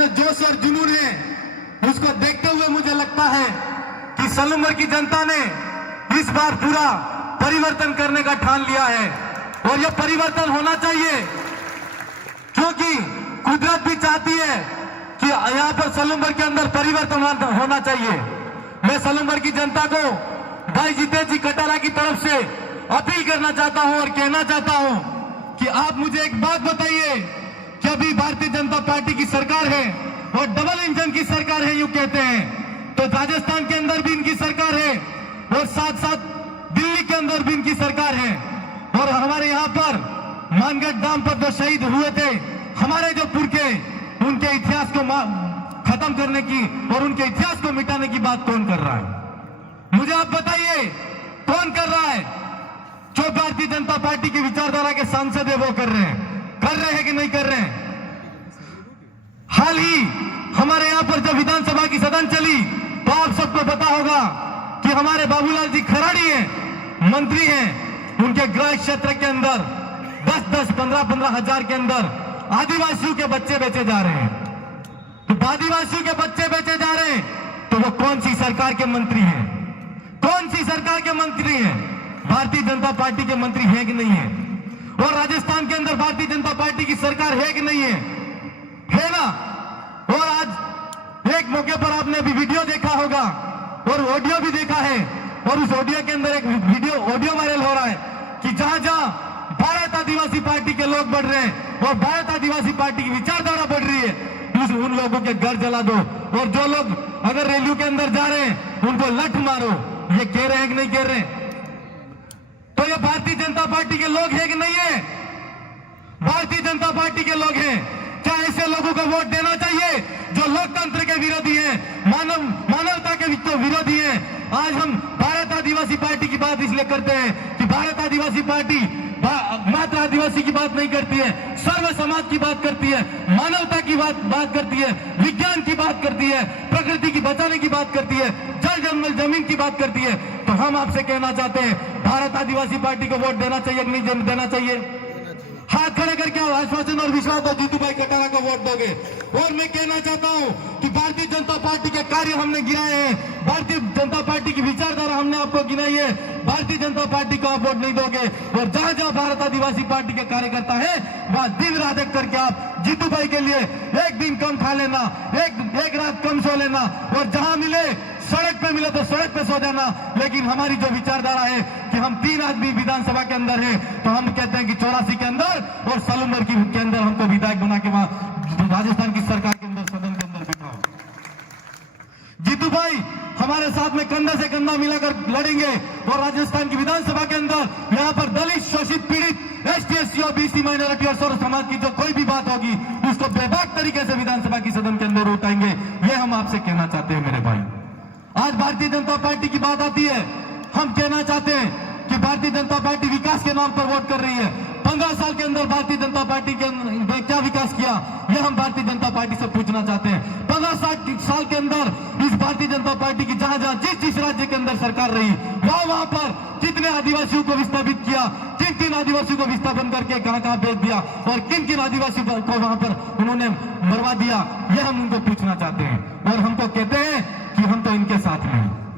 जो जोश और जुनून है उसको देखते हुए मुझे लगता है कि सलूमर की जनता ने इस बार पूरा परिवर्तन करने का ठान लिया है और यह परिवर्तन होना चाहिए, क्योंकि कुदरत भी चाहती है कि यहाँ पर सलूमर के अंदर परिवर्तन होना चाहिए। मैं सलूमर की जनता को भाई जितेश जी कटारा की तरफ से अपील करना चाहता हूं और कहना चाहता हूं कि आप मुझे एक बात बताइए कि अभी भारतीय जनता पार्टी की सरकार है और डबल इंजन की सरकार है यूं कहते हैं, तो राजस्थान के अंदर भी इनकी सरकार है और साथ साथ दिल्ली के अंदर भी इनकी सरकार है। और हमारे यहाँ पर मानगढ़ डैम पर जो शहीद हुए थे हमारे जो पुरखे, उनके इतिहास को खत्म करने की और उनके इतिहास को मिटाने की बात कौन कर रहा है? मुझे आप बताइए कौन कर रहा है? जो भारतीय जनता पार्टी की विचारधारा के सांसद है वो कर रहे हैं कि नहीं कर रहे हैं? हाल ही हमारे यहाँ पर जब विधानसभा की सदन चली तो आप सबको पता होगा कि हमारे बाबूलाल जी खराड़ी हैं, मंत्री हैं, उनके गृह क्षेत्र के अंदर 10-10, 15-15 हजार के अंदर आदिवासियों के बच्चे बेचे जा रहे हैं। तो आदिवासियों के बच्चे बेचे जा रहे हैं तो वो कौन सी सरकार के मंत्री हैं? कौन सी सरकार के मंत्री हैं? भारतीय जनता पार्टी के मंत्री हैं कि नहीं है? और राजस्थान के अंदर भारतीय जनता पार्टी की सरकार है कि नहीं है? है ना? और आज एक मौके पर आपने अभी वीडियो देखा होगा और ऑडियो भी देखा है और उस ऑडियो के अंदर एक ऑडियो वायरल हो रहा है कि जहां जहां भारत आदिवासी पार्टी के लोग बढ़ रहे हैं और भारत आदिवासी पार्टी की विचारधारा बढ़ रही है, उन लोगों के घर जला दो और जो लोग अगर रैलियों के अंदर जा रहे हैं उनको लठ मारो। ये कह रहे हैं कि नहीं कह रहे? तो ये भारतीय जनता पार्टी के लोग हैं कि नहीं है? भारतीय जनता पार्टी के लोग हैं। क्या ऐसे लोगों को वोट देना चाहिए जो लोकतंत्र के विरोधी हैं, मानवता के विरोधी हैं? आज हम भारत आदिवासी पार्टी की बात इसलिए करते हैं कि भारत आदिवासी पार्टी मात्र आदिवासी की बात नहीं करती है, सर्व समाज की बात करती है, मानवता की बात करती है, विज्ञान की बात करती है, प्रकृति की बचाने की बात करती है, जल जंगल जमीन की बात करती है। तो हम आपसे कहना चाहते हैं भारत आदिवासी पार्टी को वोट देना चाहिए कि नहीं देना चाहिए? हाथ खड़े करके आश्वासन और विश्वास दो, जीतू भाई कटारा को वोट दोगे। और मैं कहना चाहता हूं कि भारतीय जनता पार्टी के कार्य हमने गिनाए हैं, भारतीय जनता पार्टी की विचारधारा हमने आपको गिनाई है। भारतीय जनता पार्टी को आप वोट नहीं दोगे और जहां जहां भारत आदिवासी पार्टी के कार्यकर्ता है वहां दिन रात एक करके आप जीतू भाई के लिए एक दिन कम खा लेना, एक रात कम सो लेना और जहां मिले सड़क पे मिले तो सड़क पे सो जाना। लेकिन हमारी जो विचारधारा है कि हम 3 आदमी विधानसभा के अंदर है तो हम कहते हैं कि 84 के अंदर और सलूमर के अंदर हमको विधायक बना के वहां राजस्थान की सरकार के अंदर सदन के अंदर बिठाओ। जीतू भाई हमारे साथ में कंधा से कंधा मिलाकर लड़ेंगे और राजस्थान की विधानसभा के अंदर यहाँ पर दलित, शोषित, पीड़ित, ST, SC और BC माइनॉरिटी और सर्व समाज की जो कोई भी बात होगी उसको बेबाक तरीके से विधानसभा की सदन के अंदर उठाएंगे। ये हम आपसे कहना चाहते हैं मेरे भाई। आज भारतीय जनता पार्टी की बात आती है, हम कहना चाहते हैं कि भारतीय जनता पार्टी विकास के नाम पर वोट कर रही है। 15 साल के अंदर भारतीय जनता पार्टी के अंदर क्या विकास किया, यह हम भारतीय जनता पार्टी से पूछना चाहते हैं। 15 साल के अंदर इस भारतीय जनता पार्टी की जहां जहां जिस राज्य के अंदर सरकार रही वहां पर कितने आदिवासियों को विस्थापित किया, किन आदिवासियों को विस्थापन करके कहां भेज दिया और किन आदिवासियों को वहां पर उन्होंने मरवा दिया, यह हम उनको पूछना चाहते हैं। और हमको कहते हैं कि हम तो इनके साथ में हैं।